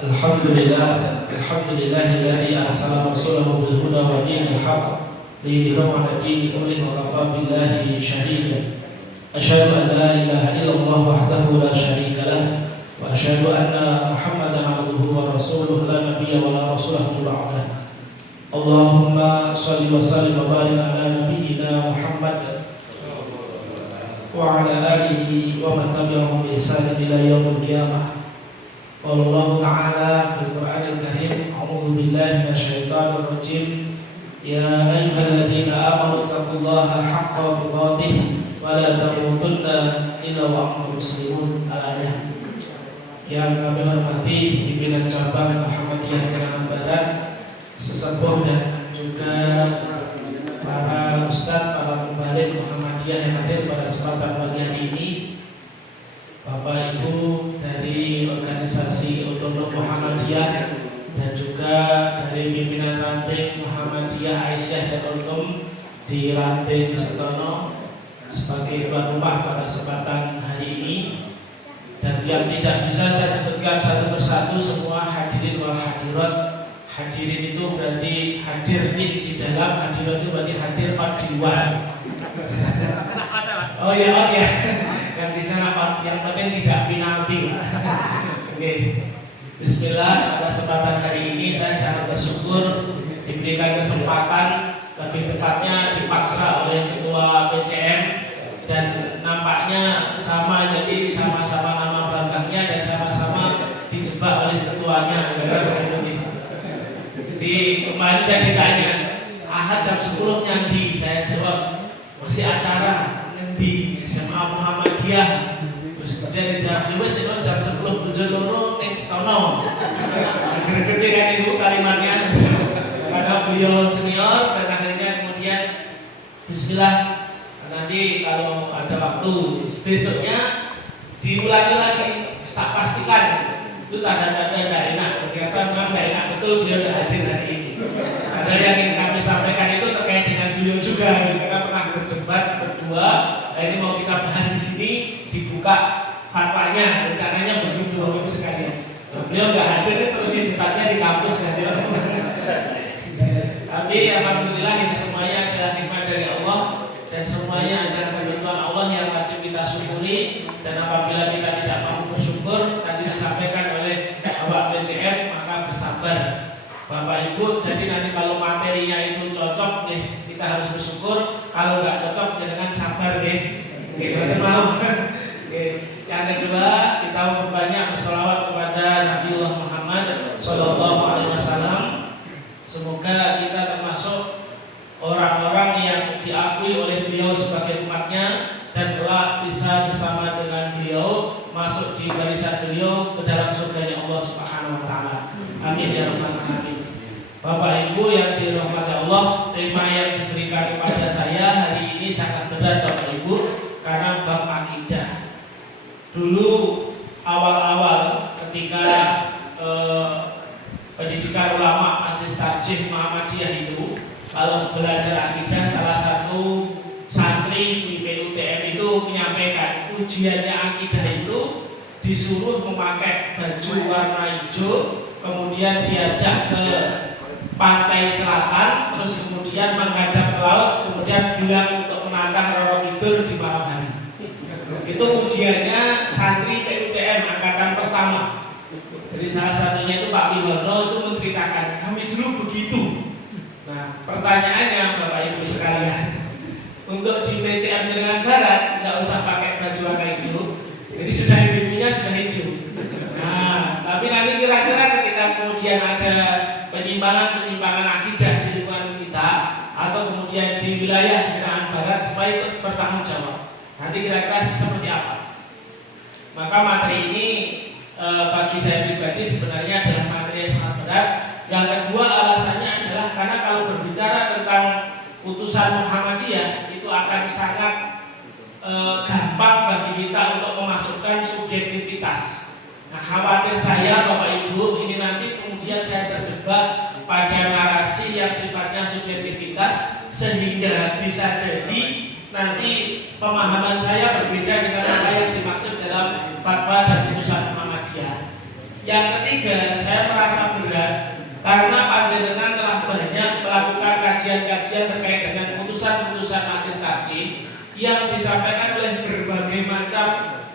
Alhamdulillahilladzi arsala rasulahu bil huda wa dinil haqq liyudhhirahu 'ala dini kullihi wa kafaa billahi shahida. Asyhadu an la ilaha illallah wahdahu la syarika lah wa asyhadu anna Muhammadan 'abduhu wa rasuluhu la nabiyya wa la rasula ba'dah. Allahumma shalli wa sallim wa barik ala nabiyyina Muhammad wa ala alihi wa man tabi'ahum bi ihsan ila yaumil qiyamah. Allah Ta'ala fil Qur'anil Karim, a'udzu billahi minasyaitonir rajim. Ya ayyuhalladzina amanu taqullaha haqqa tuqatih wa la tamutunna illa wa antum muslimun. Al-ayah. Yang kami hormati pimpinan cabang Muhammadiyah Tangerang Barat, sesepuh dan juga para ustaz, para pembalik Muhammadiyah yang hadir pada kesempatan pagi hari ini, Bapak Ibu dari organisasi Otonom Muhammadiyah dan juga dari pimpinan ranting Muhammadiyah Aisyah dan Ulum di ranting Setono sebagai tuan rumah pada kesempatan hari ini, dan yang tidak bisa saya sebutkan satu persatu semua hadirin wal hadirat. Hadirin itu berarti hadir di dalam, hadirat itu berarti hadir padiwan. Oh ya, yang di sana Pak, yang penting tidak penalti. Oke. Bismillah, pada kesempatan hari ini saya sangat bersyukur diberikan kesempatan, lebih tepatnya dipaksa oleh Ketua PCM, dan nampaknya sama, jadi sama-sama nama bangkanya dan sama-sama dijebak oleh ketuanya. Jadi kemarin saya ditanya, Ahad jam 10 nyandi, saya jawab masih acara di SMA Muhammadiyah. Terus kemudian dijawab, wes itu jam 10 Bojonegoro ning Setono. Gede-gede kan ibu kalimatnya, karena beliau senior, dan akhirnya kemudian bismillah, nanti kalau ada waktu besoknya diulangi lagi, tak pastikan itu tanda-tanda tidak enak. Ternyata memang tidak enak betul beliau tidak hadir hari ini. Ada yang ingin kami sampaikan itu terkait dengan beliau juga, kita pernah berdebat berdua. Nah, ini mau kita bahas di sini, dibuka fatwanya, rencananya begitu Bapak Ibu sekalian. Nah, beliau nggak hadir, terus debatnya di kampus nanti. Tapi alhamdulillah ini semuanya adalah nikmat dari Allah, dan semuanya adalah ketentuan Allah yang wajib kita syukuri. Dan apabila kita tidak mampu bersyukur, tadi disampaikan oleh Bapak PCM, maka bersabar Bapak Ibu. Jadi nanti kalau materinya itu cocok nih, kita harus bersyukur. Kalau nggak cocok, jangan sabar deh. Oke, mau. Yang kedua, kita memperbanyak berselawat kepada Nabiullah Muhammad Sallallahu Alaihi Wasallam. Semoga kita termasuk orang-orang yang diakui oleh beliau sebagai umatnya, dan kelak bisa bersama dengan beliau masuk di barisan beliau ke dalam surganya Allah Subhanahu Wa Taala. Amin ya rabbal alamin. Bapak Ibu yang dirahmati Allah, tema yang diberikan kepada saya hari ini sangat berat Bapak Ibu, karena bab akidah. Dulu awal-awal ketika pendidikan ulama Aziz Tarjih Muhammadiyah itu, kalau belajar akidah, salah satu santri di PUTM itu menyampaikan ujiannya akidah itu disuruh memakai baju warna hijau, kemudian diajak ke pantai selatan, terus kemudian menghadap ke laut, kemudian bilang untuk menantang Roro Kidul di malam hari. Itu ujiannya santri PUTM angkatan pertama. Jadi salah satunya itu Pak Wihono itu menceritakan, kami dulu begitu. Nah, pertanyaannya Bapak Ibu sekalian, untuk di PCM Tangerang Barat nggak usah pakai baju warna hijau, jadi sudah hidupnya sudah hijau. Nah, tapi nanti kira-kira ketika kemudian ada penyimpangan akidah di lingkungan kita, atau kemudian di wilayah Tangerang Barat, supaya ikut bertanggung jawab, nanti kira-kira seperti apa? Maka materi ini bagi saya pribadi sebenarnya adalah materi yang sangat berat. Yang kedua alasannya adalah karena kalau berbicara tentang utusan Muhammadiyah itu akan sangat gampang bagi kita untuk memasukkan subjektivitas. Nah, khawatir saya Bapak Ibu ini nanti kemudian saya terjebak pada narasi yang sifatnya subjektivitas, sehingga bisa jadi nanti pemahaman saya berbeda dengan apa yang dimaksud dalam fatwa dan putusan Muhammadiyah. Yang ketiga, saya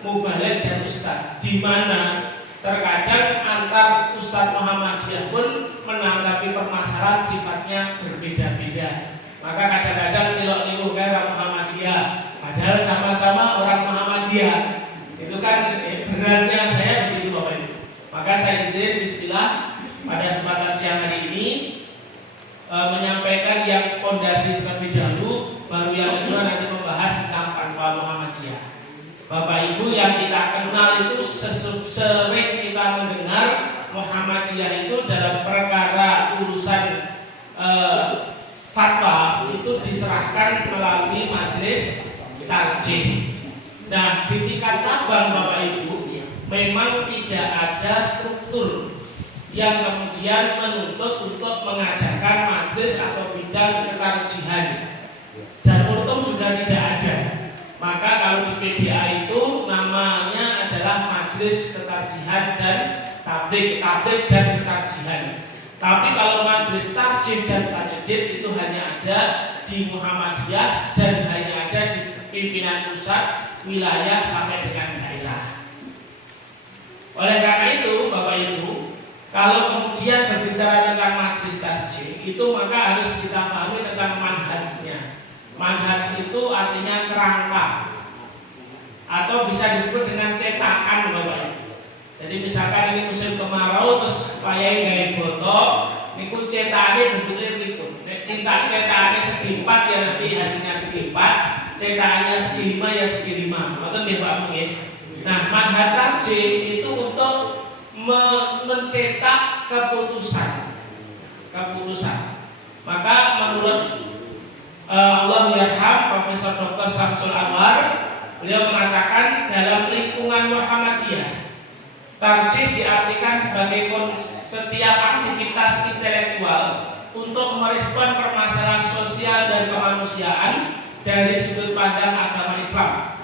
Mubalek dan Ustadz, di mana terkadang antar Ustadz Muhammadiyah pun menanggapi permasalahan sifatnya berbeda-beda. Maka kadang-kadang tilok-liuh kayak Muhammadiyah, padahal sama-sama orang Muhammadiyah. Itu kan beratnya saya begitu Bapak Ibu. Maka saya izin bismillah pada kesempatan siang hari ini menyampaikan yang fondasi terlebih dahulu, baru yang kedua nanti membahas tentang fatwa Muhammadiyah. Bapak Ibu yang kita kenal itu sering kita mendengar Muhammadiyah itu dalam perkara urusan fatwa itu diserahkan melalui majelis tarjih. Nah, di tingkat cabang Bapak Ibu memang tidak ada struktur yang kemudian menuntut untuk mengadakan majelis atau bidang ketarjihan, dan untung juga tidak ada. Maka kalau di PDA itu namanya adalah majelis ketarjihan dan tablik dan ketarjihan. Tapi kalau majelis tarjih dan tajdid itu hanya ada di Muhammadiyah dan hanya ada di pimpinan pusat, wilayah sampai dengan daerah. Oleh karena itu Bapak Ibu, kalau kemudian berbicara tentang majelis tarjih itu maka harus kita pahami tentang manhajnya. Manhaj itu artinya kerangka atau bisa disebut dengan cetakan Bapak Ibu. Jadi misalkan ini musim kemarau terus payai gawe botok, niku cetakane bentuknya niku. Nek cetakane segi 4 ya nanti hasilnya segi 4, cetakannya segi 5 ya segi 5. Ngoten nggih Pak nggih. Nah, manhaj tarjih itu untuk mencetak keputusan. Maka menurut Allah yarham Profesor Dr. Samsul Anwar, beliau mengatakan dalam lingkungan Muhammadiyah, tarjih diartikan sebagai setiap aktivitas intelektual untuk merespon permasalahan sosial dan kemanusiaan dari sudut pandang agama Islam.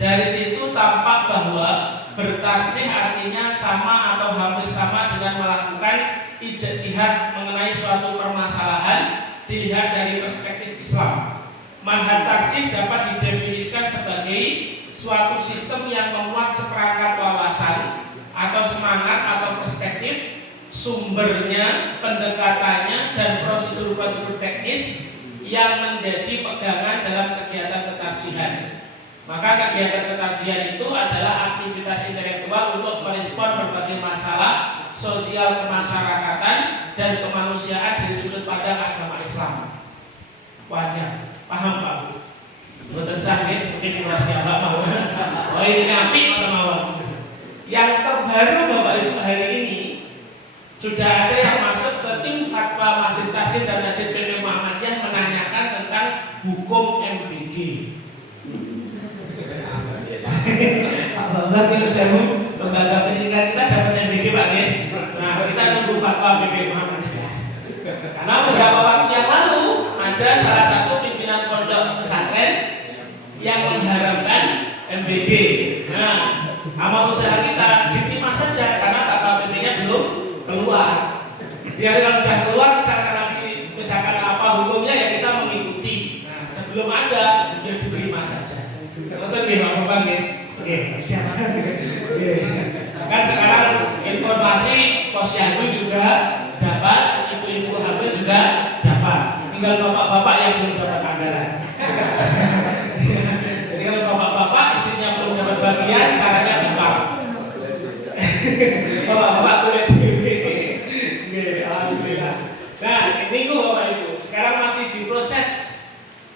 Dari situ tampak bahwa bertarjih artinya sama atau hampir sama dengan melakukan ijtihad mengenai suatu permasalahan dilihat dari perspektif Islam. Manhaj tarjih dapat didefinisikan sebagai suatu sistem yang memuat seperangkat wawasan atau semangat atau perspektif, sumbernya, pendekatannya, dan prosedur-prosedur teknis yang menjadi pegangan dalam kegiatan ketarjihan. Maka kegiatan ketarjihan itu adalah aktivitas intelektual untuk merespon berbagai masalah sosial kemasyarakatan dan kemanusiaan dari sudut pandang agama Islam. Wajar, paham Pak? Betul sakit, mungkin kurasi apa mau? Oh ini ngapi atau mau? Yang terbaru Bapak Ibu hari ini sudah ada yang masuk ke tim fatwa Majelis Tarjih dan Tajdid PP Muhammadiyah menanyakan tentang hukum MBG. Pak Bambang itu sewu lembaga pendidikan kita dapat MBG Pak ya. Nah kita nunggu fatwa PP Muhammadiyah. Karena beberapa waktu yang lalu ada salah satu pimpinan pondok pesantren yang mengharapkan MBG. Nah, amal usaha kita diterima saja karena fatwa PP-nya belum keluar. Biar kalau sudah keluar misalkan apa hukumnya ya kita mengikuti. Nah, sebelum ada ya diterima saja. Betul ya Pak Bambang ya. Oke, siapa? Kan sekarang informasi posyandu juga dapat, ibu-ibu hamil juga dapat. Tinggal bapak-bapak yang belum dapat anggaran. Jadi kalau bapak-bapak istrinya belum dapat bagian, caranya gampang. Bapak-bapak boleh dipilih. Alhamdulillah. Nah, ini kok Bapak Ibu. Sekarang masih diproses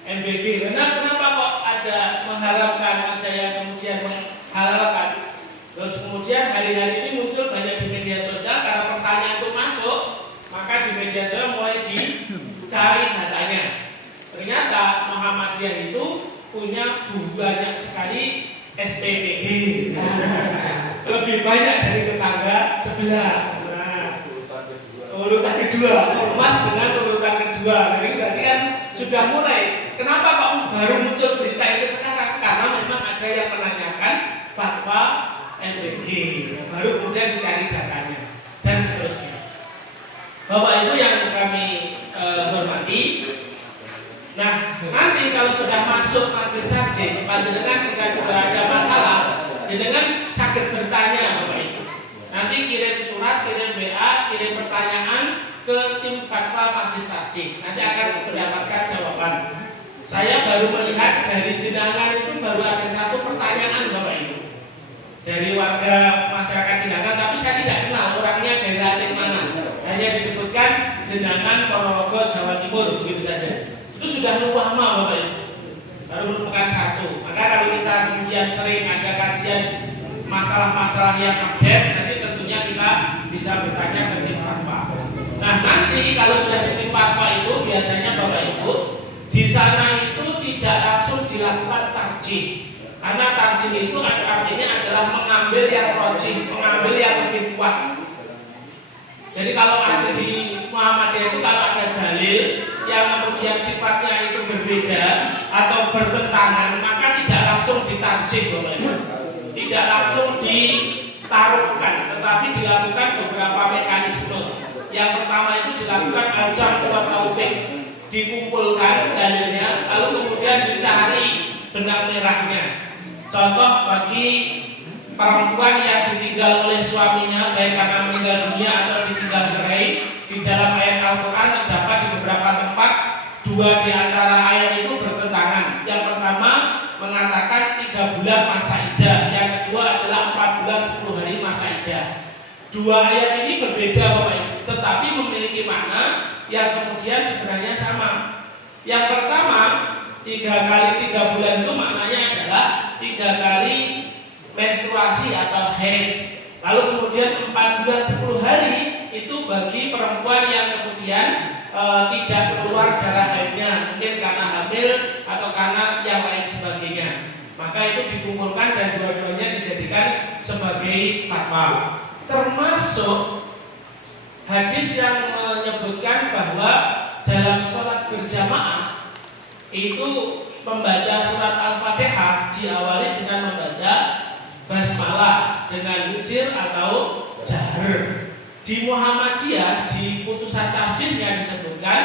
MBG. Kenapa kok ada mengharapkan, ada yang kemudian menghalalkan? Terus kemudian hari-hari ini muncul banyak di media sosial karena pertanyaan itu masuk, maka di media sosial mulai dicari datanya. Ternyata Muhammadiyah itu punya banyak sekali SPTG, lebih banyak dari tetangga sebelah. Nah, urutan kedua, ormas dengan urutan kedua. Jadi berarti kan sudah mulai. Kenapa kok baru muncul berita itu sekarang? Karena memang ada yang menanyakan fatwa MBG, baru kemudian dicari datanya dan seterusnya. Bapak Ibu yang kami hormati, nah nanti kalau sudah masuk majelis takjim, panjenengan jika sudah ada masalah, jenengan sakit bertanya Bapak Ibu. Nanti kirim surat, kirim WA, kirim pertanyaan ke tim fatwa majelis takjim. Nanti akan mendapatkan jawaban. Saya baru melihat dari jenengan itu baru ada satu pertanyaan Bapak Ibu dari warga masyarakat Jenangan, tapi saya tidak kenal orangnya dari daerah mana. Hanya disebutkan Jenangan, Ponorogo, Jawa Timur, begitu saja. Itu sudah lama Bapak Ibu, baru menemukan satu. Maka kalau kita kemudian sering ada kajian masalah-masalah yang update, nanti tentunya kita bisa bertanya ke tim fatwa. Nah nanti kalau sudah di tim fatwa itu biasanya Bapak Ibu di sana itu tidak langsung dilakukan tarjih, karena tarjih itu artinya adalah mengambil yang rojih, mengambil yang lebih kuat. Jadi kalau ada di Muhammadiyah itu kalau ada dalil yang kemudian sifatnya itu berbeda atau bertentangan, maka tidak langsung ditarjih Bapak Ibu, tidak langsung ditaruhkan, tetapi dilakukan beberapa mekanisme. Yang pertama itu dilakukan al-jam' wa taufik, dikumpulkan dalilnya, lalu kemudian dicari benang merahnya. Contoh bagi perempuan yang ditinggal oleh suaminya, baik karena meninggal dunia atau ditinggal cerai, di dalam ayat Al-Quran terdapat di beberapa tempat dua di antara ayat itu bertentangan. Yang pertama mengatakan 3 bulan masa iddah, yang kedua adalah 4 bulan 10 hari masa iddah. Dua ayat ini berbeda Bapak Ibu, tetapi memiliki makna yang kemudian sebenarnya sama. Yang pertama 3 kali 3 bulan itu maknanya adalah 3 kali menstruasi atau haid. Lalu kemudian 4 bulan 10 hari itu bagi perempuan yang kemudian tidak keluar darah haidnya, mungkin karena hamil atau karena yang lain sebagainya. Maka itu dikumpulkan dan dua-duanya dijadikan sebagai fatwa. Termasuk hadis yang menyebutkan bahwa dalam sholat berjamaah itu membaca surat Al-Fatihah diawali dengan membaca basmalah dengan sir atau jahar. Di Muhammadiyah di putusan tafsirnya disebutkan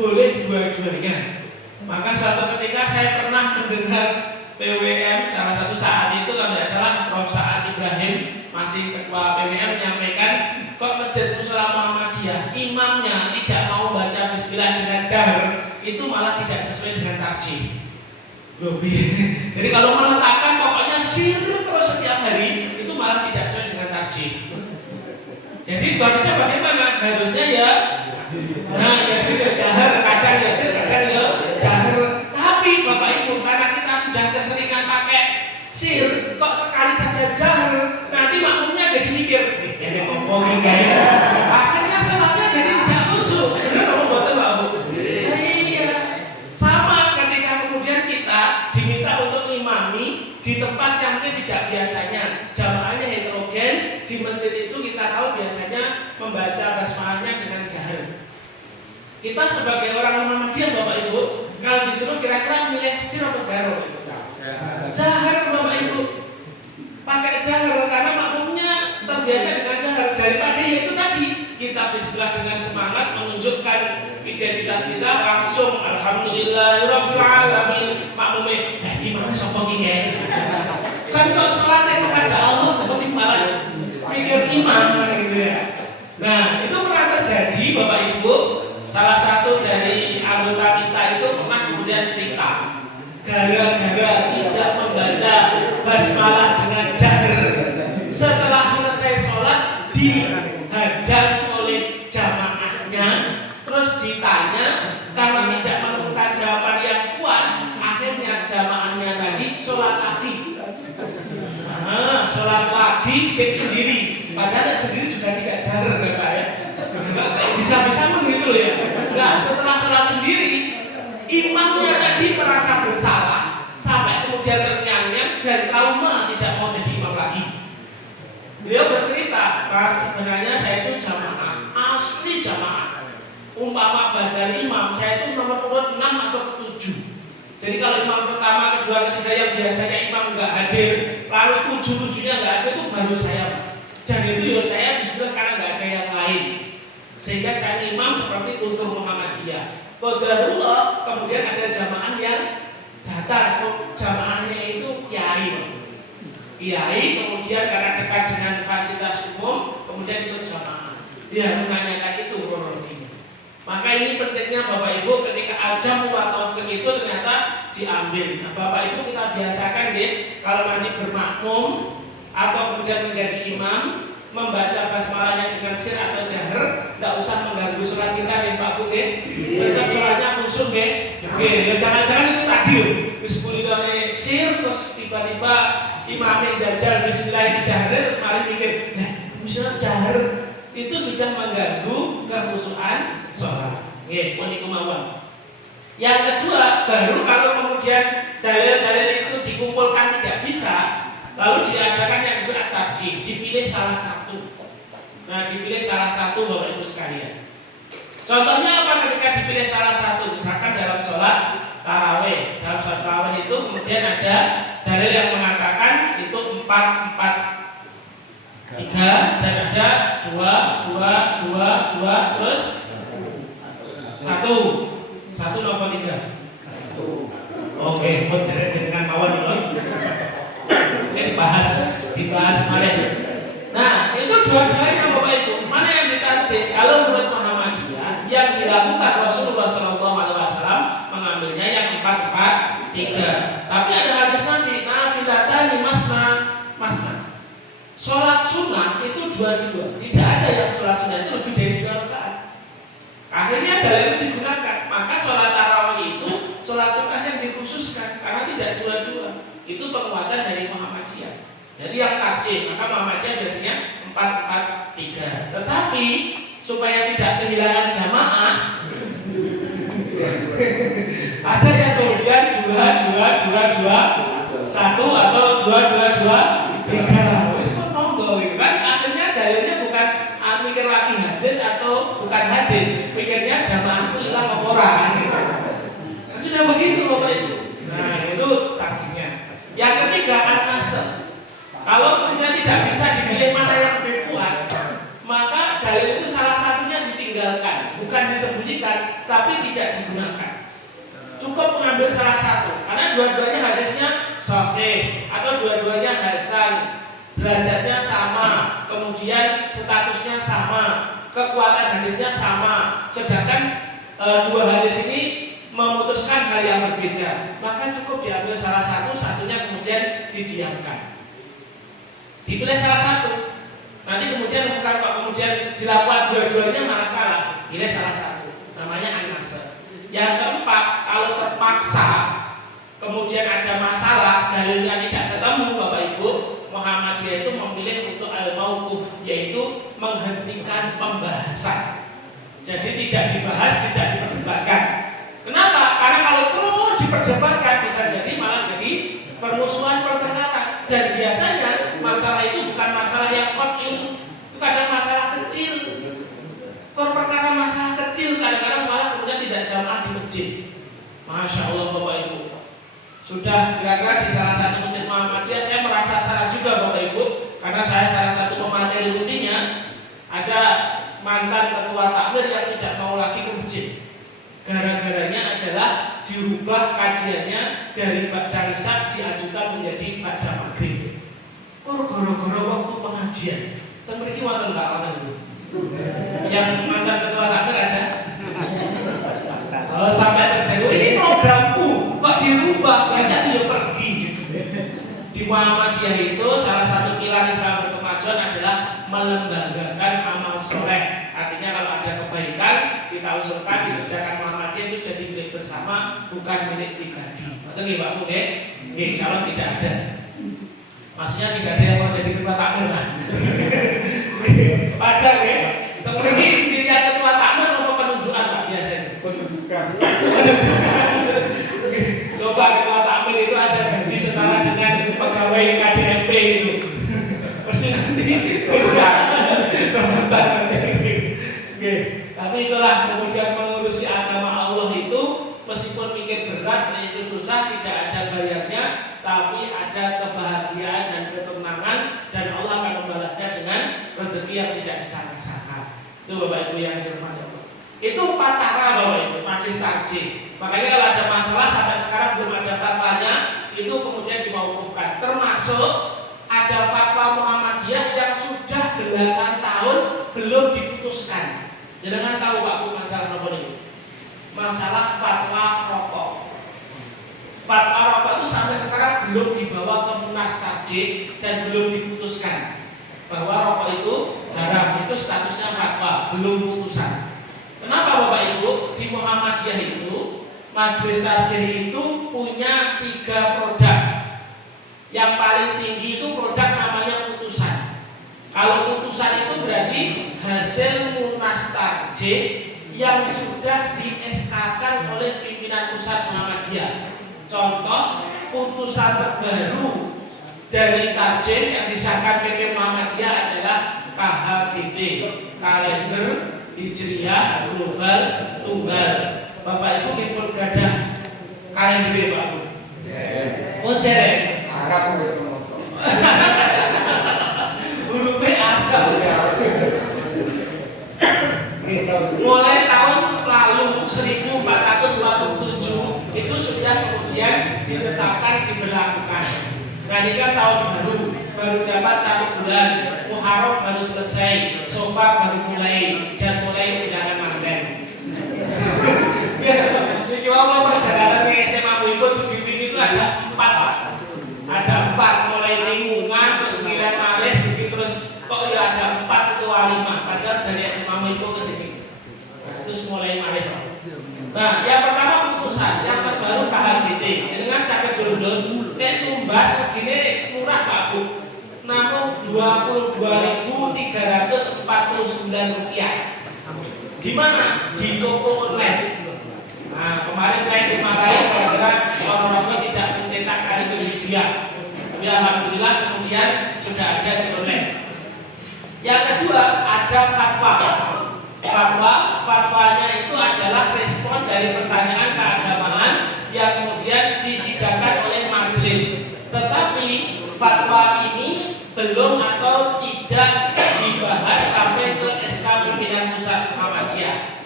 boleh dua-duanya. Maka suatu ketika saya pernah mendengar PWM salah satu saat itu kalau tidak salah Prof. Sa'ad Ibrahim masih ketua PWM menyampaikan kok masjid Musala Muhammadiyah imamnya tidak mau baca bismillah dengan jahar, itu malah tidak sesuai dengan tarjih. Jadi kalau meletakkan pokoknya sir terus setiap hari itu malah tidak sesuai dengan tarjih. Jadi harusnya bagaimana? Harusnya ya ya sir jahar, kadang ya sir, kadang ya jahar. Tapi Bapak Ibu, karena kita sudah keseringan pakai sir, kok sekali saja jahar, nanti makmumnya jadi mikir, ini ngomongin kayak akhirnya sholatnya jadi tidak khusyuk. Benar apa betul Pak Bu? Iya. Sama ketika kemudian kita diminta untuk imami di tempat yang mungkin tidak biasanya, jamaahnya heterogen, di masjid itu kita tahu biasanya membaca basmalahnya dengan jahar. Kita sebagai orang Muhammadiyah Bapak Ibu, kalau disuruh kira-kira milih sir atau jahar? Jahar Bapak Ibu, pakai jahar karena makmumnya terbiasa dengan jahar. Daripada itu tadi kita bismillah dengan semangat menunjukkan identitas kita langsung alhamdulillahirabbil alamin, makmumnya imamnya sapa iki kan kok salatnya kepada Allah tapi malah mikir imam gitu ya. Nah itu pernah terjadi Bapak Ibu. Salah satu dari anggota kita itu pernah kemudian cerita gara-gara tidak membaca basmalah dengan jahar, setelah selesai sholat dihadang oleh jamaahnya, terus ditanya karena tidak menemukan jawaban yang puas, akhirnya jamaahnya tadi sholat lagi. Sholat lagi cek sendiri, padahal sendiri juga tidak jahar Bapak ya. Bisa-bisa begitu ya. Nah setelah sholat sendiri, imamnya tadi merasa bersalah sampai kemudian ternyang-nyang dan trauma tidak mau jadi imam lagi. Beliau bercerita, sebenarnya saya itu jamaah, asli jamaah. Umpama badan imam saya itu nomor urut 6 atau 7. Jadi kalau imam pertama, kedua, ketiga yang biasanya imam nggak hadir, lalu 7-7-nya nggak ada, itu baru saya Mas. Dan itu ya saya disebut karena nggak ada yang lain. Sehingga saya imam seperti tutur Muhammadiyah. Qadarullah kemudian ada jamaah yang daftar jamaahnya itu kiai. Kiai kemudian karena dekat dengan fasilitas umum kemudian ikut jamaah. Dia menanyakan itu kronologinya. Maka ini pentingnya Bapak Ibu ketika al-jamu wa taufiq itu ternyata diambil. Nah, Bapak Ibu kita biasakan deh kalau nanti bermakmum atau kemudian menjadi imam membaca basmalahnya dengan sir atau jahar, tidak usah mengganggu sholat kita nih Pak Bu deh. Tetap sholatnya khusyuk deh. Oke, jangan-jangan itu tadi loh. Bismillahirrahmanirrahim sir terus tiba-tiba imamnya jajal bismillah ini jahar terus mari mikir, nah misalnya jahar itu sudah mengganggu kekhusyuan sholat. Oke, mohon kemauan. Yang kedua, baru kalau kemudian dalil-dalil itu dikumpulkan tidak bisa, lalu diadakan yang disebut at-tarjih, dipilih salah satu. Nah, dipilih salah satu Bapak Ibu sekalian. Contohnya apa ketika dipilih salah satu? Misalkan dalam sholat tarawih. Dalam sholat tarawih itu kemudian ada dalil yang mengatakan itu 4, 3 dan ada 2, 2, terus 1 nomor 3. Oke, dengan kawan ini. Ini dibahas kemarin. Nah, itu dua-duanya Bapak Ibu. Mana yang ditarjih? Kalau menurut Muhammadiyah yang dilakukan Rasulullah SAW mengambilnya yang 4, 3. Tapi ada hadis Nabi, nafilatani masna. Sholat sunnah itu 2. Tidak ada yang sholat sunnah itu lebih dari 2 rakaat. Akhirnya dalil itu digunakan. Maka sholat tarawih itu sholat sunnah yang dikhususkan karena tidak 2. Itu penguatan dari Muhammadiyah. Jadi yang tarjih, maka Muhammadiyah biasanya 4, 3. Tetapi supaya tidak kehilangan jamaah, ada yang kemudian 2, 1 atau 2, 3. Wis kok monggo gitu kan. Akhirnya dalilnya bukan mikir lagi hadis atau bukan hadis, mikirnya jamaahku hilang apa ora. Sudah begitu Bapak Ibu. Nah, itu tarjihnya. Yang ketiga an-nasr. Kalau kemudian tidak bisa dipilih mana yang lebih kuat, maka dalil itu salah satunya ditinggalkan, bukan disembunyikan, tapi tidak digunakan. Cukup mengambil salah satu, karena dua-duanya hadisnya sahih atau dua-duanya hasan, derajatnya sama, kemudian statusnya sama, kekuatan hadisnya sama. Sedangkan dua hadis ini memutuskan hal yang berbeda, maka cukup diambil salah satu, satunya kemudian didiamkan. Dipilih salah satu. Nanti kemudian bukan kok kemudian dilakukan dua-duanya malah salah. Pilih salah satu. Namanya an-nasr. Yang keempat, kalau terpaksa kemudian ada masalah, dalilnya tidak ketemu Bapak Ibu, Muhammadiyah itu memilih untuk al-mauquf, yaitu menghentikan pembahasan. Jadi tidak dibahas, tidak diperdebatkan. Kenapa? Karena kalau terus diperdebatkan bisa jadi malah jadi permusuhan pertengkaran. Dan biasanya masalah itu bukan masalah yang qat'i, itu kadang masalah kecil. Perkara masalah kecil kadang-kadang malah kemudian tidak jamaah di masjid. Masya Allah Bapak Ibu. Sudah kira-kira di salah satu masjid Muhammadiyah saya merasa salah juga Bapak Ibu, karena saya salah satu pemateri rutinnya ada mantan ketua takmir yang tidak mau lagi ke masjid. Gara-garanya adalah dirubah kajiannya dari ba'da isya diajukan menjadi ba'da maghrib. Gara-gara waktu pengajian. Ten mriki wonten Pak wonten itu. Yang mantan ketua takmir ada. Kalau sampai terjadi ini programku kok dirubah, ternyata dia pergi. Di Muhammadiyah itu salah satu pilar Islam berkemajuan adalah melembagakan amal soleh. Artinya kalau ada kebaikan kita usulkan dikerjakan Muhammadiyah itu jadi milik bersama, bukan milik pribadi. Betul nggih Pak Bu nggih? Nggih, insyaallah tidak ada. Maksudnya tidak ada yang mau jadi ketua takmir lah. Ada ya. Kita pergi pilihan ketua takmir apa penunjukan Pak biasanya? Penunjukan. Coba ketua takmir itu ada gaji setara dengan pegawai KDMP itu. Pasti nanti rebutan. Oke, tapi itulah kemudian mengurusi agama Allah itu meskipun mikir berat, itu susah, tidak ada bayarnya, tapi ada kebahagiaan dan ketenangan, dan Allah akan membalasnya dengan rezeki yang tidak disangka-sangka. Itu Bapak Ibu yang dirahmati Allah. Itu 4 cara Bapak Ibu, majlis tarjih. Makanya kalau ada masalah sampai sekarang belum ada fatwanya, itu kemudian dimauqufkan. Termasuk ada fatwa Muhammadiyah yang sudah belasan tahun belum diputuskan. Jangan tahu Pak Bu masalah apa ini? Masalah fatwa rokok. Fatwa rokok itu sampai sekarang belum dibawa ke Munas Tarjih dan belum diputuskan bahwa rokok itu haram. Itu statusnya fatwa, belum putusan. Kenapa Bapak Ibu? Di Muhammadiyah itu Majelis Tarjih itu punya 3 produk. Yang paling tinggi itu produk namanya putusan. Kalau putusan itu berarti hasil Munas Tarjih yang sudah di-SK-kan oleh pimpinan pusat Muhammadiyah. Contoh, putusan terbaru dari Tarjih yang disahkan PP Muhammadiyah adalah KHGT, Kalender Hijriyah Global Tunggal. Bapak Ibu pun gadah kalender Pak Bu. Oh dereng. Arab wis ngono. Hurufnya Arab. Mulai tahun lalu 1427 itu sudah kemudian ditetapkan diberlakukan. Nah ini kan tahun baru dapat 1 bulan, Muharram baru selesai, Sofar baru mulai dan mulai menjalankan manten. Jadi kalau perjalanan ke SMA Wibu itu ada 4 Pak. Ada 4 mulai lingkungan terus nilai malih terus kok ya ada 4 itu walimah padahal dari SMA Wibu ke sini. Terus mulai malih. Nah, yang pertama putusan, yang terbaru KHGT. Dengan sakit dulu nek tumbas segini murah Pak Bu. Namun Rp22.349. Di mana? Di toko online. Nah, kemarin saya dimarahi gara-gara orang-orang tidak mencetak kalender Hijriyah. Tapi alhamdulillah kemudian sudah ada di online. Yang kedua ada fatwa. Fatwanya itu adalah respon dari pertanyaan keagamaan yang kemudian disidangkan oleh majelis. Tetapi fatwa ini belum atau tidak dibahas sampai ke SK pimpinan pusat Muhammadiyah.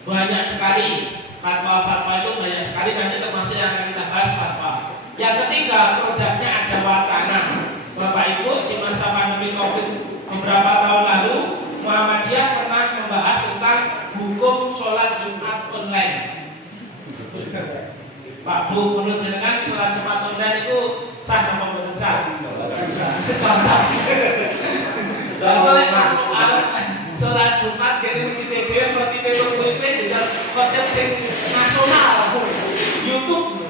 Banyak sekali fatwa-fatwa itu banyak sekali, nanti termasuk yang akan kita bahas fatwa. Yang ketiga produknya ada wacana. Bapak Ibu di masa pandemi COVID beberapa tahun lalu Muhammadiyah pernah membahas tentang hukum sholat Jumat online. Pak Bu, menurut dengan sholat Jumat online itu sah apa belum sah? Cocok. Sholat Jumat dari CTV, KTP, KTP, bisa KTP nasional, YouTube.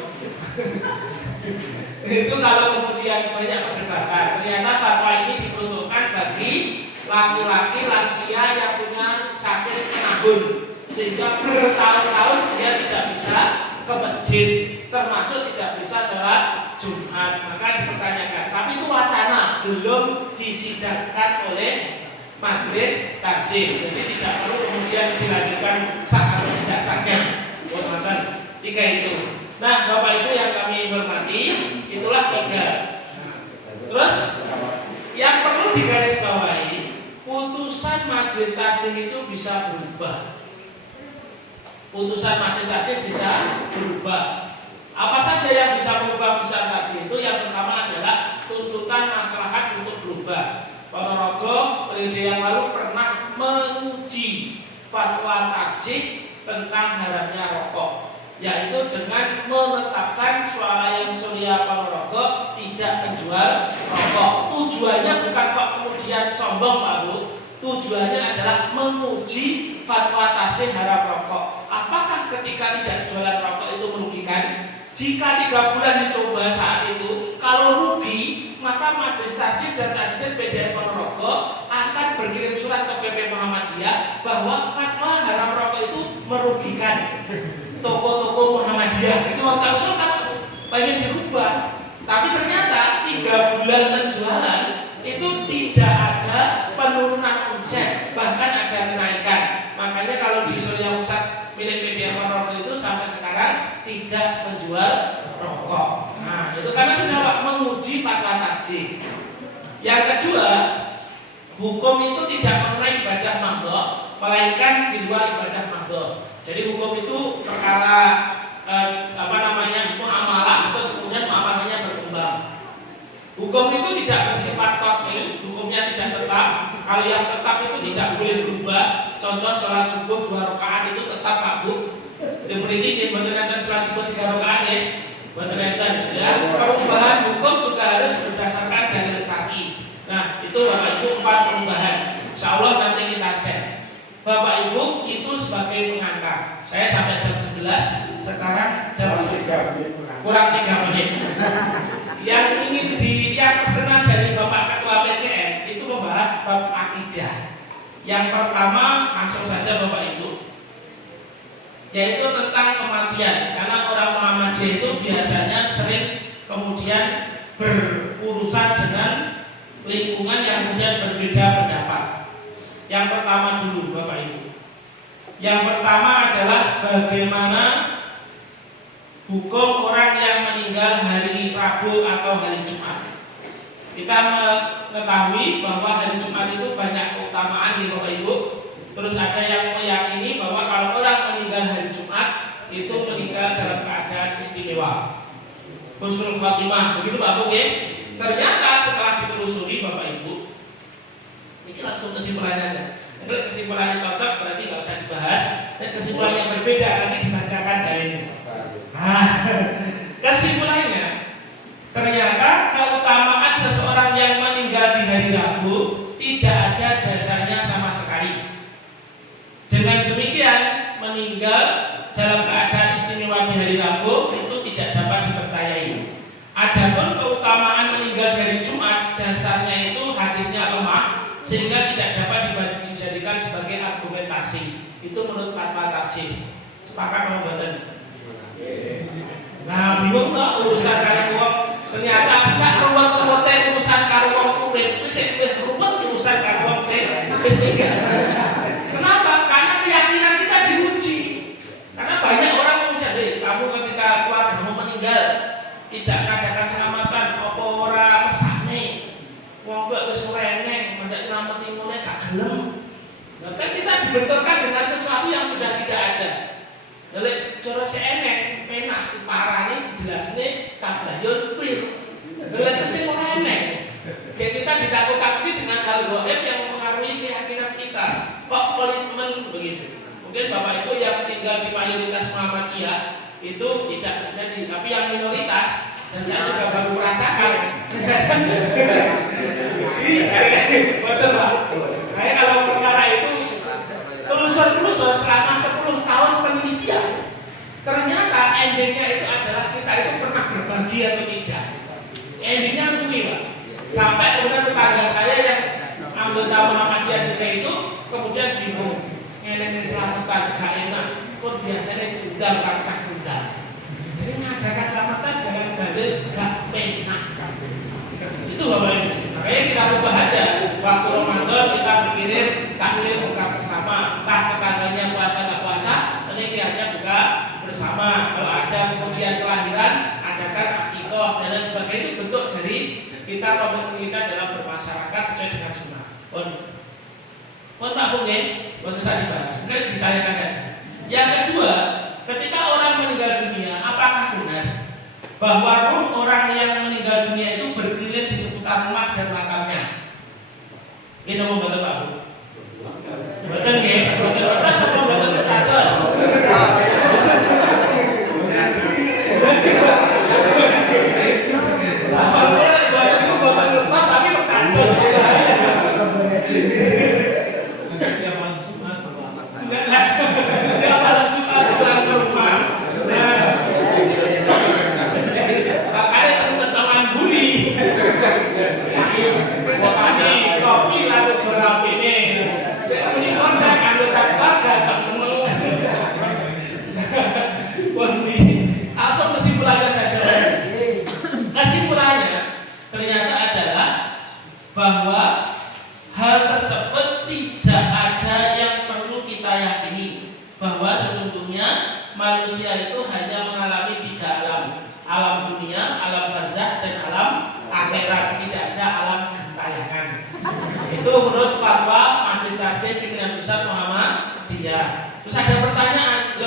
Itu kalau kemudian banyak perdebatan. Ternyata fatwa ini diperuntukkan bagi laki-laki lansia yang punya sakit penahun, sehingga bertahun-tahun dia tidak bisa ke masjid, termasuk tidak bisa sholat Jumat. Maka dipertanyakan, tapi itu wacana, belum disidangkan oleh Majelis Tarjih. Jadi tidak perlu kemudian dilanjutkan sah atau tidak sahnya. Pembahasan 3 itu. Nah, Bapak Ibu yang kami hormati, itulah 3. Terus yang perlu digarisbawahi, putusan Majelis Tarjih itu bisa berubah. Putusan Majelis Tarjih bisa berubah. Apa saja yang bisa merubah putusan Tarjih itu? Yang pertama adalah tuntutan maslahat untuk berubah. Ponorogo periode yang lalu pernah menguji fatwa Tarjih tentang haramnya rokok, yaitu dengan menetapkan Swalayan Surya Ponorogo tidak menjual rokok. Tujuannya bukan kok kemudian sombong Pak Bu, tujuannya adalah menguji fatwa Tarjih haram rokok. Apakah ketika tidak jualan rokok itu merugikan? Jika 3 bulan dicoba saat itu, kalau rugi, maka Majelis Tarjih dan Tajidid PDN Ponorogo akan berkirim surat ke PP Muhammadiyah bahwa fatwa haram rokok itu merugikan toko-toko Muhammadiyah. Itu waktu usulkan pengen dirubah, tapi ternyata 3 bulan penjualan itu tidak ada penurunan omset, bahkan ada kenaikan. Makanya kalau di Surya Pusat milik PDN Ponorogo itu sampai sekarang tidak menjual rokok. Nah, itu karena sudah menguji fatwa Tarjih. Yang kedua, hukum itu tidak mengenai ibadah maghrib, melainkan di luar ibadah maghrib. Jadi hukum itu perkara muamalah, terus kemudian muamalahnya berkembang. Hukum itu tidak bersifat kotil, hukumnya tidak tetap. Kalau yang tetap itu tidak boleh berubah. Contoh sholat subuh 2 rakaat itu tetap Pak Bu. Demikian dia berkaitan sholat subuh 3 rakaat ya. Berkaitan ya. Perubahan hukum juga harus berdasarkan dalil syar'i. Nah itu Bapak Ibu 4 perubahan. Insya Allah nanti kita share. Bapak Ibu itu sebagai pengantar. Saya sampai jam 11, sekarang jam 3, kurang 3 menit. Yang pesanan dari Bapak Ketua PCN itu membahas bab akidah. Yang pertama langsung saja Bapak Ibu, yaitu tentang kematian. Karena orang Muhammadiyah itu biasanya sering kemudian berurusan dengan lingkungan yang kemudian berbeda pendapat. Yang pertama dulu Bapak Ibu. Yang pertama adalah bagaimana hukum orang yang meninggal hari Rabu atau hari Jumat. Kita mengetahui bahwa hari Jumat itu banyak keutamaan di Bapak Ibu. Terus ada yang meyakini bahwa kalau orang meninggal hari Jumat itu meninggal dalam keadaan istimewa, husnul khotimah, begitu Pak Bu ya? Ternyata setelah ditelusuri Bapak Ibu, ini langsung kesimpulannya aja. Kalau kesimpulannya cocok berarti nggak usah dibahas. Dan kesimpulan yang berbeda nanti dibacakan dari ini. Kesimpulannya, ternyata keutamaan seseorang yang meninggal di hari Rabu tidak ada dasarnya sama sekali. Dengan demikian, meninggal dalam keadaan istimewa di hari Rabu itu tidak dapat dipercayai. Adapun keutamaan meninggal di hari Jumat, dasarnya itu hadisnya lemah sehingga tidak dapat dijadikan sebagai argumentasi. Itu menurut fatwa tarjih. Sepakat membuatan. Nah, bingung nggak urusan kali uang? Ternyata sak ruwet-ruwetnya urusan kali uang kulit, wis ruwet urusan kali uang wis enggak. Kenapa? Karena keyakinan kita diuji. Karena banyak orang kemudian, kamu ketika keluargamu meninggal tidak mengadakan selamatan, apa ora mesane? Wong kok wis ora eneng, mendak nyelametke ngene gak gelem. Maka kita dibenturkan dengan sesuatu yang sudah tidak ada. Lek cara si eneng penak diparani dijelasne tabayun clear. Lek sing ora eneng. Kita ditakut-takuti dengan hal gaib yang mempengaruhi keyakinan kita. Kok komitmen begitu. Mungkin Bapak Ibu yang tinggal di mayoritas Muhammadiyah itu tidak terjadi, tapi yang minoritas dan saya juga baru merasakan. Betul Pak. Kayak kalau perkara itu telusur selama 10 tahun penelitian, ternyata endingnya itu adalah kita itu pernah berbagi atau tidak. Endingnya gue Pak. Sampai kemudian tetangga saya yang anggota Muhammadiyah juga itu kemudian bingung. Ngeleng selamatan gak enak. Kok biasanya tunggal kata tunggal. Jadi mengadakan selamatan dengan dalil gak enak. Itu Bapak Ibu. Makanya kita ubah aja. Waktu Ramadan kita berkirim takjil buka bersama. Entah tetangganya puasa nggak puasa, nanti niatnya buka bersama. Kalau ada kemudian kelahiran, adakan akikah dan lain sebagainya. Itu bentuk dari kita komitmen kita dalam bermasyarakat sesuai dengan sunnah. Mohon Pak Bung ya, waktu saya dibahas. Sebenarnya ditanyakan aja. Yang kedua, ketika orang meninggal dunia, apakah benar bahwa ruh orang yang meninggal dunia itu berkeliling di seputar rumah dan makamnya? Ini mau betul Pak Bung? Betul nggih? Betul betul sama betul catos. Bahwa hal tersebut tidak ada yang perlu kita yakini, bahwa sesungguhnya manusia itu hanya mengalami 3 alam, alam dunia, alam barzakh dan alam akhirat, tidak ada alam gentayangan. Itu menurut fatwa Majelis Tarjih Pimpinan Pusat Muhammadiyah. Terus ada pertanyaan,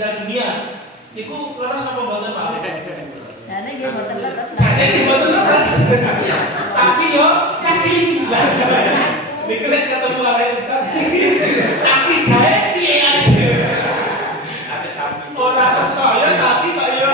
meninggal dunia niku leres apa mboten Pak? Jane nggih mboten leres. Jane nggih mboten leres. Tapi yo yakin. Niku nek ketemu karo Ustaz. Tapi dae piye ae. Ora percaya tapi Pak yo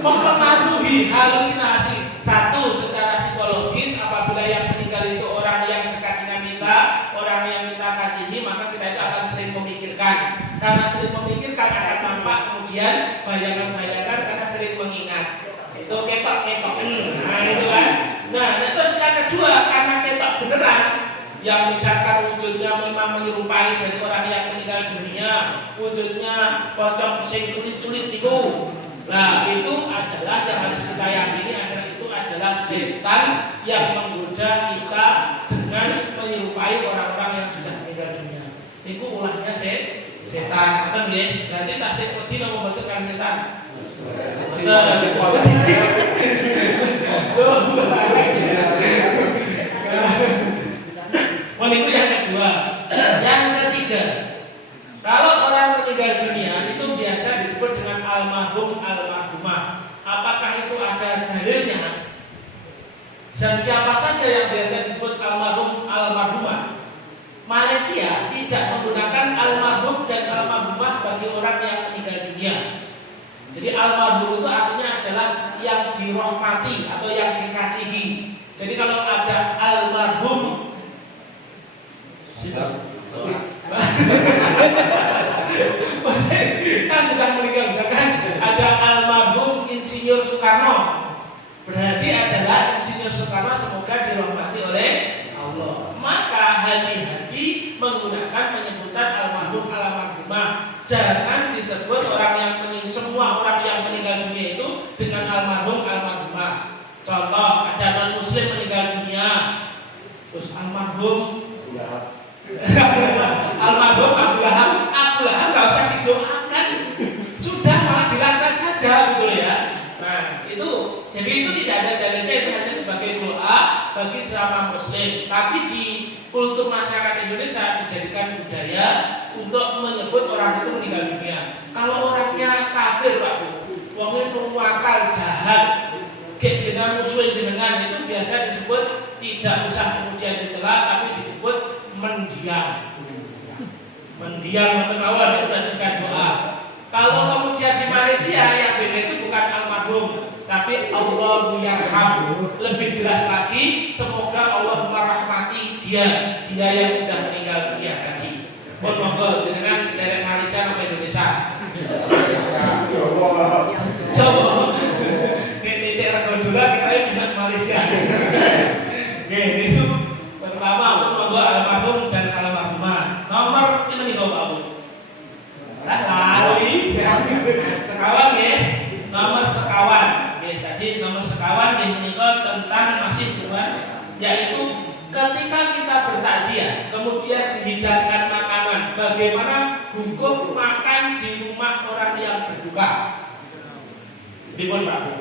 mempengaruhi halusinasi. Satu, secara psikologis apabila yang meninggal itu orang yang dekat dengan kita, orang yang kita kasihi, maka kita itu akan sering memikirkan. Karena sering memikirkan akan nampak kemudian bayangan-bayangan karena sering mengingat. Itu ketok-ketok. Nah itu kan. Nah terus yang kedua, karena ketok beneran, yang misalkan wujudnya memang menyerupai dari orang yang meninggal dunia, wujudnya pocong sing culit-culit itu. Nah itu adalah yang harus kita yakini adalah itu adalah setan yang menggoda kita dengan menyerupai orang-orang yang sudah meninggal dunia. Itu ulahnya setan, betul ya? Berarti tak seperti nama betul kan setan. Itu yang kedua. Yang ketiga, kalau orang meninggal dunia itu biasa disebut dengan almarhum almarhumah. Apakah itu ada dalilnya? Dan siapa saja yang biasa disebut almarhum almarhumah? Malaysia tidak menggunakan almarhum dan almarhumah bagi orang yang meninggal dunia. Jadi almarhum itu artinya adalah yang dirahmati atau yang dikasihi. Jadi kalau ada almarhum kan sudah meninggal, misalkan ada almarhum Insinyur Soekarno, berarti adalah Insinyur Soekarno semoga dirahmati oleh Allah. Maka hati-hati menggunakan penyebutan almarhum almarhumah. Jangan disebut orang yang semua orang yang meninggal dunia itu dengan almarhum almarhumah. Contoh, ada non muslim meninggal dunia, terus almarhum almarhum Abu Lahab nggak usah didoakan, sudah malah dilanggar saja gitu ya. Nah itu, jadi itu tidak ada dalilnya, itu hanya sebagai doa bagi sesama muslim. Tapi di kultur masyarakat Indonesia dijadikan budaya untuk menyebut orang itu meninggal dunia. Kalau orangnya kafir Pak Bu, wongnya wakal jahat, dengan musuh jenengan, itu biasa disebut tidak usah kemudian dicela, tapi disebut mendiam. Mendiam menawan itu dan doa. Kalau kemudian di Malaysia yang beda itu bukan almarhum, tapi Allahu yarham. Lebih jelas lagi, semoga Allah merahmati dia yang sudah meninggal dunia tadi. Monggo jenengan dari Malaysia sampai Indonesia. Coba. Titik rego dulu kita dengan Malaysia. Itu pertama monggo almarhum dan almarhumah. Nomor ini nih Pak Bu. Lalu sekawan ya, nomor sekawan. Tadi nomor sekawan menikah tentang masih Tuhan, yaitu ketika kita bertakziah kemudian dihidangkan makanan, bagaimana hukum makan di rumah orang yang berduka? Dipun Pak Bu.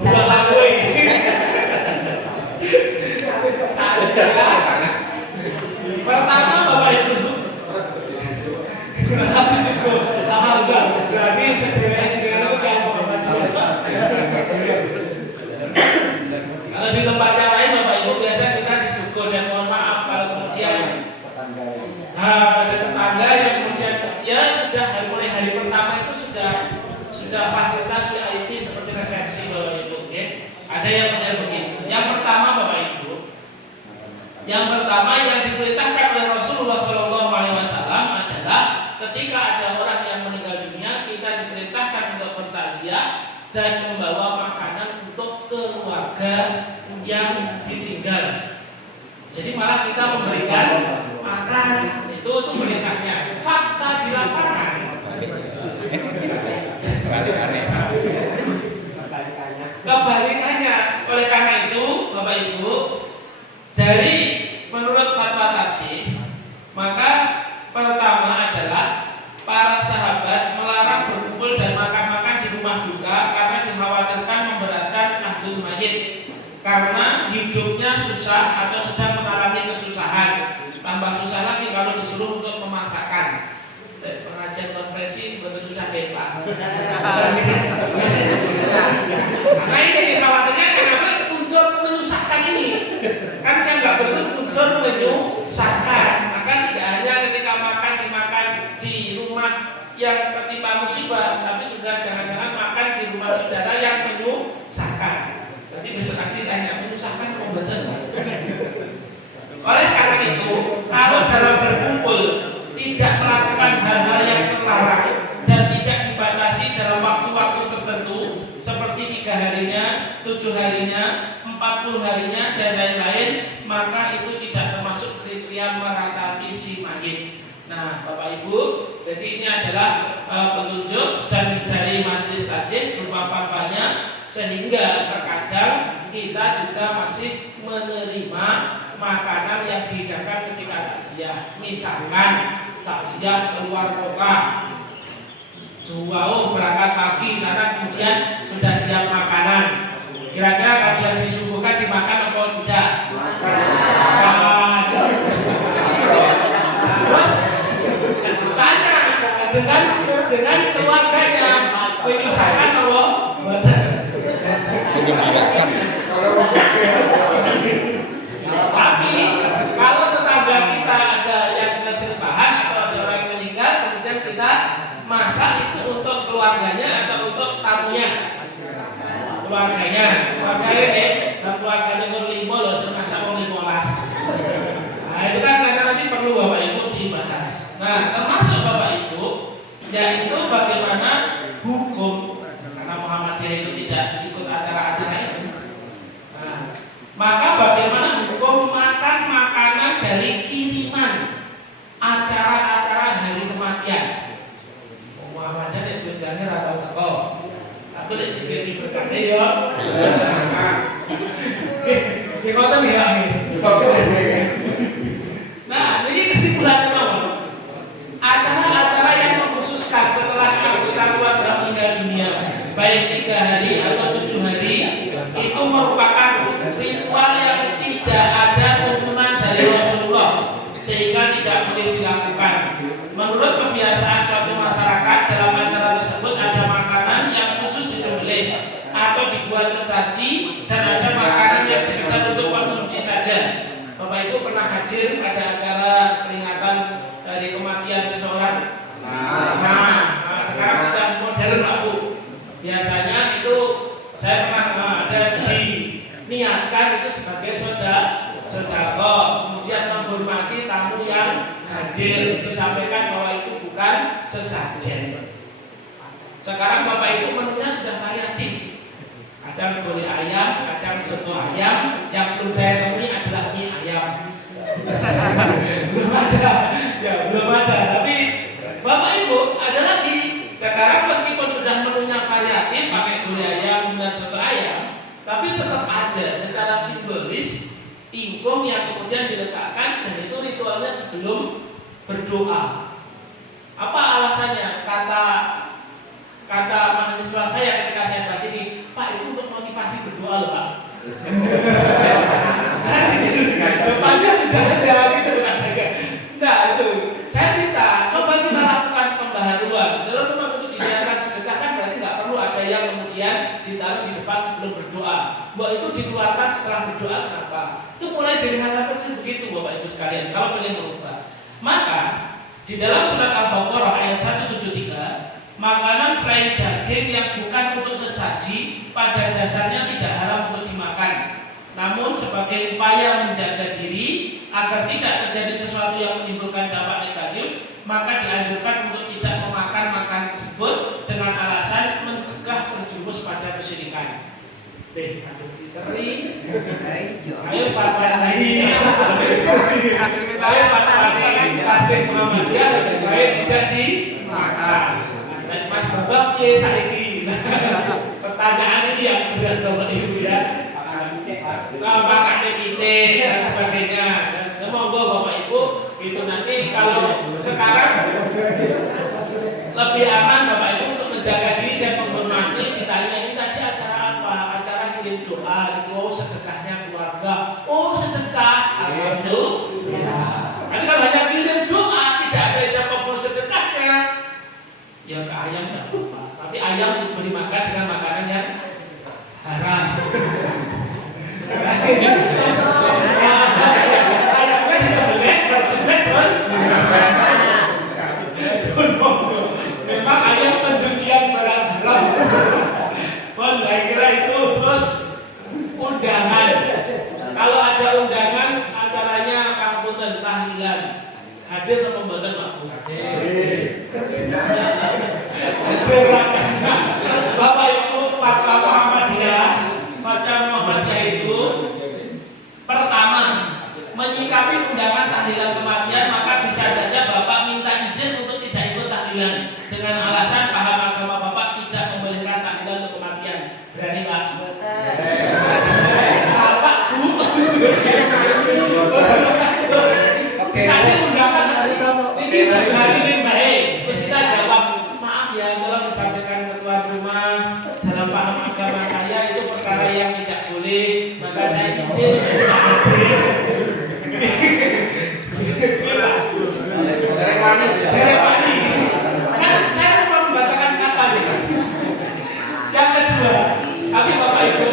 Dua lagu ini. Pertama Bapak Ibu, habis itu alhamdulillah berarti segera itu kayak Bapak kalau di tempat yang lain Bapak Ibu biasa kita disyukur dan mohon maaf kalau kemudian ada tetangga yang kemudian ya sudah mulai hari pertama itu sudah fasilitas VIP seperti resepsi Bapak Ibu ya. Ada yang model begitu. Yang pertama Bapak Ibu, yang pertama yang diperintahkan oleh Rasulullah SAW adalah ketika ada orang yang meninggal dunia, kita diperintahkan untuk bertakziah dan membawa makanan untuk keluarga yang ditinggal. Jadi malah kita memberikan makan, itu perintahnya. Fakta di lapangan kebalikannya. Oleh karena itu Bapak Ibu, dari menurut fatwa tarjih, maka pertama adalah para sahabat melarang berkumpul dan makan-makan di rumah duka karena dikhawatirkan memberatkan ahlul mayit karena hidupnya susah atau sedang mengalami kesusahan. Tambah susah lagi kalau disuruh untuk memasak pengajian konferensi betul susah deh Pak. Benar. Karena ini khawatirnya karena unsur menyusahkan ini kan yang nggak betul unsur menyusahkan. Maka tidak hanya ketika makan dimakan di rumah yang tertimpa musibah, tapi juga jangan-jangan makan di rumah saudara yang menyusahkan. Nanti besok nanti tanya menyusahkan kok betul. Oleh karena itu, kalau dalam berkumpul tidak melakukan hal-hal yang terlarang dan tidak dibatasi dalam waktu-waktu tertentu seperti 3 harinya, 7 harinya, 40 harinya dan lain-lain, maka itu tidak termasuk kriteria meratapi si mayit. Nah, Bapak Ibu, jadi ini adalah petunjuk dan dari majelis tajik berupa fatwanya, sehingga terkadang kita juga masih menerima makanan yang dihidangkan ketika takziah. Misalkan takziah keluar kota, jauh berangkat pagi sana kemudian sudah siap makanan. Kira-kira kalau sudah disuguhkan dimakan atau tidak? Makan. Terus tanya dengan keluarganya menyusahkan Allah. Menggembirakan. Tapi kalau tetangga kita ada yang keserbahan atau ada orang yang meninggal, kemudian kita masak itu untuk keluarganya atau untuk tamunya? Keluarganya ini dan keluarganya nomor 5 loh, semasa mau 15. Nah itu kan nanti perlu Bapak Ibu dibahas. Nah termasuk Bapak Ibu yaitu bagaimana hukum, karena Muhammadiyah itu tidak ikut acara-acara itu. Nah, maka bagaimana hukum makan makanan dari kiriman acara-acara hari kematian? Muhammadiyah itu jangan atau teko. Tapi nek dikene berkate ya. Ki ngoten ya. Nah, ini kesimpulannya apa? Acara-acara yang mengkhususkan setelah anggota keluarga meninggal dunia, baik 3 hari atau 7 hari, itu merupakan ritual yang tidak ada tuntunan dari Rasulullah, sehingga tidak boleh dilakukan. Menurut kebiasaan suatu masyarakat, dalam acara tersebut ada makanan yang khusus disembelih atau dibuat sesaji, dan ada makanan yang sekedar untuk konsumsi saja. Bapak Ibu pernah hadir pada acara peringatan dari kematian seseorang? Nah, sekarang sudah modern Pak Bu. Biasanya itu saya pernah ada diniatkan itu sebagai sedekah, kemudian menghormati tamu yang hadir, disampaikan bahwa itu bukan sesajen. Sekarang Bapak Ibu menunya sudah variatif. Kadang gulai ayam, kadang soto ayam. Yang belum saya temui adalah mie ayam. Belum ada, ya belum ada. Tapi Bapak Ibu ada lagi. Sekarang meskipun sudah menunya variatif, pakai gulai ayam dan soto ayam, tapi tetap ada secara simbolis ingkung yang kemudian diletakkan, dan itu ritualnya sebelum berdoa. Apa alasannya? Kata mahasiswa saya ketika saya bahas ini, Pak, itu untuk motivasi berdoa loh Pak. Depannya sudah ada gitu kan. Nah itu saya minta coba kita lakukan pembaharuan. Kalau memang itu diniatkan sedekah kan berarti nggak perlu ada yang kemudian ditaruh di depan sebelum berdoa. Bahwa itu dikeluarkan setelah berdoa, kenapa? Itu mulai dari hal kecil begitu Bapak Ibu sekalian. Kalau ingin berubah, maka di dalam surat Al-Baqarah ayat 173, makanan selain daging yang bukan untuk sesaji pada dasarnya tidak haram untuk dimakan. Namun sebagai upaya menjaga diri agar tidak terjadi sesuatu yang menimbulkan dampak negatif, maka dianjurkan untuk tidak memakan makanan tersebut dengan alasan mencegah terjumus pada kesyirikan. Aduh diteri. Ayo fatwa ini. Ayo fatwa ini. Tajik Muhammadiyah lebih baik tidak dimakan. Dan Mas Babak ya saiki. Pertanyaan ini yang berat Bapak Ibu ya. Apakah DPT dan sebagainya. Dan monggo Bapak Ibu itu nanti kalau sekarang lebih aman Bapak Ibu untuk menjaga diri dan menghormati, ditanya ini tadi acara apa? Acara kirim doa, gitu. Oh sedekahnya keluarga. Oh sedekah. Alhamdulillah. Nanti kalau hanya kirim doa tidak ada ijab kabul sedekahnya, Bapak Ibu fatwa Muhammadiyah itu pertama menyikapi undangan tahlilan kematian, maka bisa saja Bapak minta izin untuk tidak ikut tahlilan dengan alasan paham agama Bapak tidak membolehkan tahlilan untuk kematian. Berani Pak? Bapak Bu. Kasih undangan hari ini baik. Terus kita jawab, maaf ya, tolong disampaikan ke tuan rumah dalam paham agama saya itu perkara yang tidak boleh, maka saya izin tidak hadir. Derewani. Kan saya cuma membacakan kata nih. Yang kedua, tapi Bapak Ibu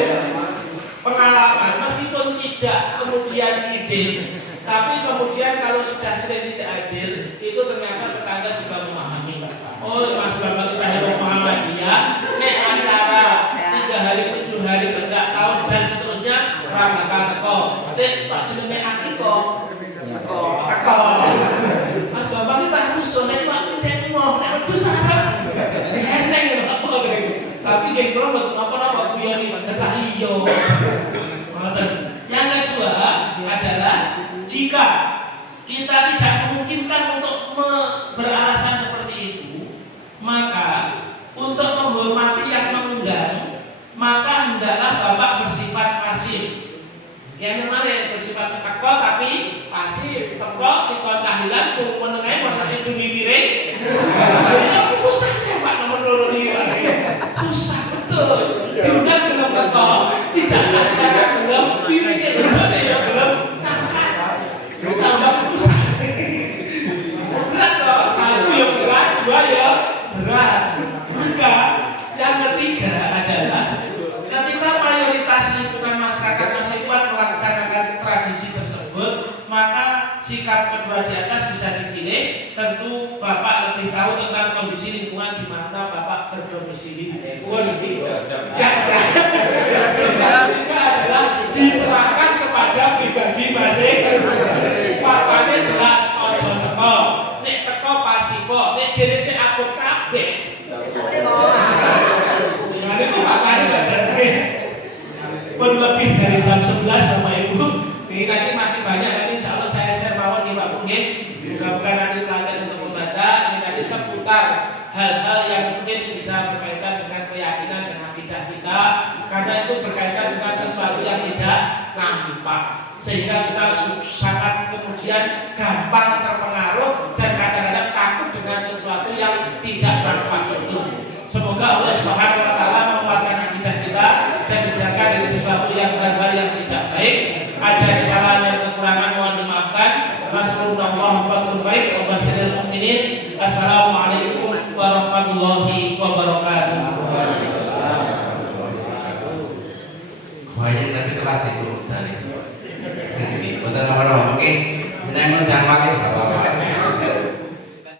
pengalaman meskipun tidak kemudian izin, tapi kemudian kalau sudah sering tidak hadir, itu ternyata tetangga juga memahami Pak. Oh Mas Bapak kita yang Muhammadiyah, nek acara 3 hari 7 hari bendak tahun dan seterusnya bakal teko. Nek Pak jenenge akikoh teko. Mas Bapak kita harus nek Pak pinten mau nek itu sarang. Eneng ya Pak gitu. Tapi nggih kula mboten napa-napa Bu Yani dah iya. Yang kedua adalah jika kita tidak memungkinkan untuk beralasan seperti itu, maka untuk menghormati yang mengundang, maka hendaklah Bapak bersifat pasif. Yang mana bersifat teko tapi pasif, teko ikon tahlilan menengahi masa itu piring. Susah ya Pak nomor loro ini. Susah betul. Diundang belum teko, tidak ada belum piringnya belum ya belum ngangkat. Tambah susah. Berat loh, satu ya berat, dua ya berat. Maka yang ketiga adalah ketika mayoritas lingkungan masyarakat masih kuat melaksanakan tradisi tersebut, maka sikap kedua di atas bisa dipilih. Tentu Bapak lebih tahu tentang kondisi lingkungan di mana Bapak berdomisili. Yang ketiga adalah diserahkan kepada pribadi masing-masing. Fatwanya jelas, ojo teko. Nek teko pasifo, nek dene sing akut kabeh. Nah itu fatwanya bener. Pun lebih dari jam 11 Bapak Ibu. Ini nanti masih banyak, nanti insya Allah saya share mawon di Pak Bungin. Bukan nanti pelatihan untuk membaca. Ini tadi seputar hal-hal yang mungkin bisa berkaitan dengan keyakinan dan akidah kita, karena itu berkaitan dengan sesuatu yang tidak nampak, sehingga kita sangat kemudian gampang terpengaruh dan kadang-kadang takut dengan sesuatu yang tidak nampak itu. Semoga Allah Subhanahu wa taala menguatkan akidah kita dan dijaga dari sesuatu yang hal-hal yang tidak baik. Ada kesalahan dan kekurangan mohon dimaafkan. Wassallallahu fadlul baik wa basyiril mukminin. Assalamualaikum warahmatullahi wabarakatuh. Banyak tapi kelas itu tadi. Jadi betul apa-apa mungkin sedang undang pakai apa-apa.